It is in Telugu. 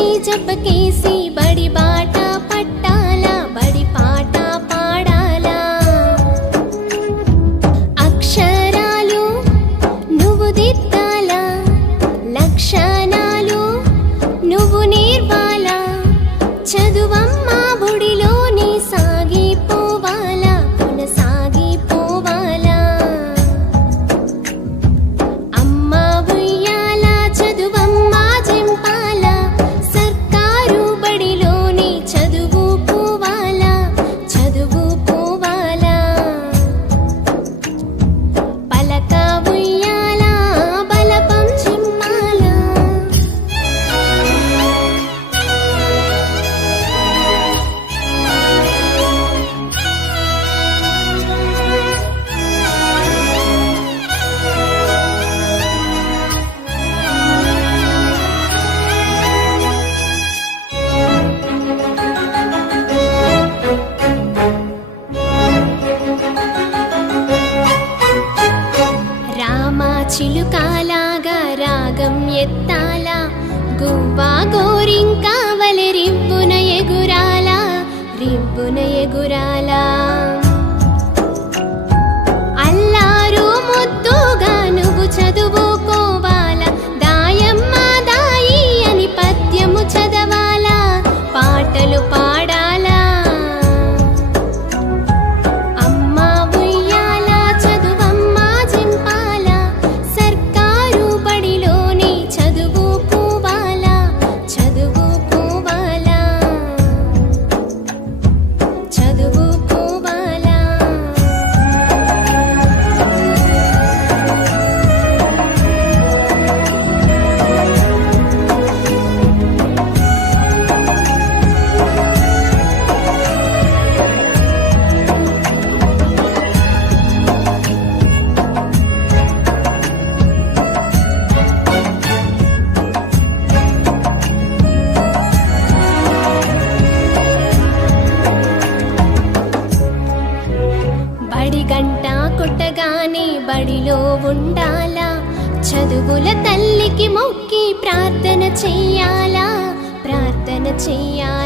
చదివి జపకేసి బడి బాట పట్టాలా, బడి పాట పాడాలా. అక్షరాలు నువ్వు దిద్దాలా, లక్షణాలు నువ్వు నేర్వాలా. చదువమ్మా బుడిలోని సాగిపోవాలా, కొనసాగిపోవాలా. అమ్మా ఉయ్యాలా, చదువమ్మా జింపాలా. సర్కారు బడిలోని చదువుకోవాలా, చదువుకోవాలా. పలక ఉయ్యాలా, బలపం జిమ్మాలా. రామా చిలుకాలాగా రాగం ఎత్తాలా, గువ్వా గోరింకావలె రిబ్బున ఎగురాలా, రిబ్బున ఎగురాలా. అల్లారు ముద్దుగా నువ్వు చదువుకోవాలా, దాయమ్మ దాయి అని పద్యము చదవాలా, పాటలు పాడాలా. అమ్మా ఉయ్యాలా, చదువమ్మా జింపాలా. సర్కారు బడిలోని చదువుకోవాలా, చదువుకోవాలా, చదువుకోవాలా. బడి గంట కొట్టగానే బడిలో ఉండాలా, చదువుల తల్లికి మొక్కి ప్రార్థన చెయ్యాలా, ప్రార్థన చెయ్యాలా.